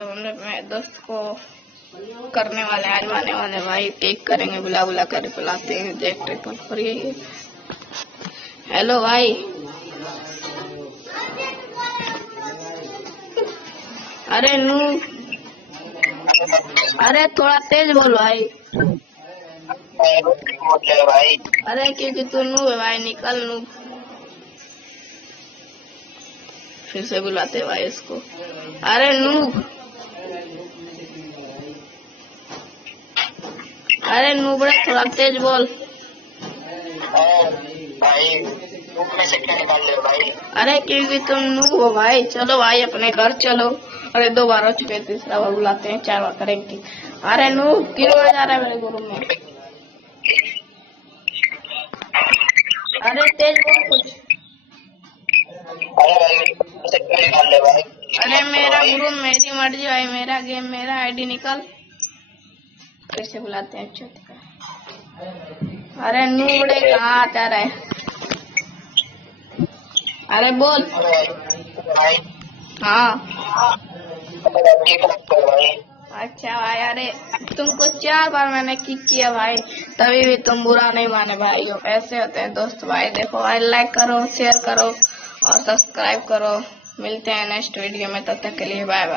हमने मेरे दोस्त को करने वाले आजमाने वाले भाई, केक करेंगे, बुला बुला कर बुलाते हैं। देख ट्रिपल पर ये हेलो भाई। अरे नू, अरे थोड़ा तेज बोल भाई। भाई अरे क्योंकि तू नू है भाई, निकल नू। फिर से बुलाते भाई इसको। अरे नू, अरे नूबड़े थोड़ा तेज बोल। भाई में से क्या निकाल रहे हो भाई? अरे क्योंकि तुम नू हो भाई। चलो भाई अपने घर चलो। अरे 2 बार हो चुके, तीसरा बार बुलाते हैं, 4 बार करेंगे। अरे नू क्यों हो जा रहा है मेरे गुरु में? अरे तेज बोल कुछ। अरे भाई में से क्या निकाल रहे हो भाई? अरे मेरा गुरु, मेरी मर्जी भाई, मेरा गेम, मेरा आईडी निकल। कैसे बुलाते हैं चुप कर। अरे नूबड़े कहाँ आता रहे? अरे बोल। भाई हाँ भाई अच्छा भाई। अरे तुमको 4 बार मैंने किक किया भाई, तभी भी तुम बुरा नहीं माने भाई। ऐसे होते हैं दोस्त भाई। देखो भाई, लाइक करो, शेयर करो और सब्सक्राइब करो। मिलते हैं नेक्स्ट वीडियो में, तब तक के लिए बाय बाय।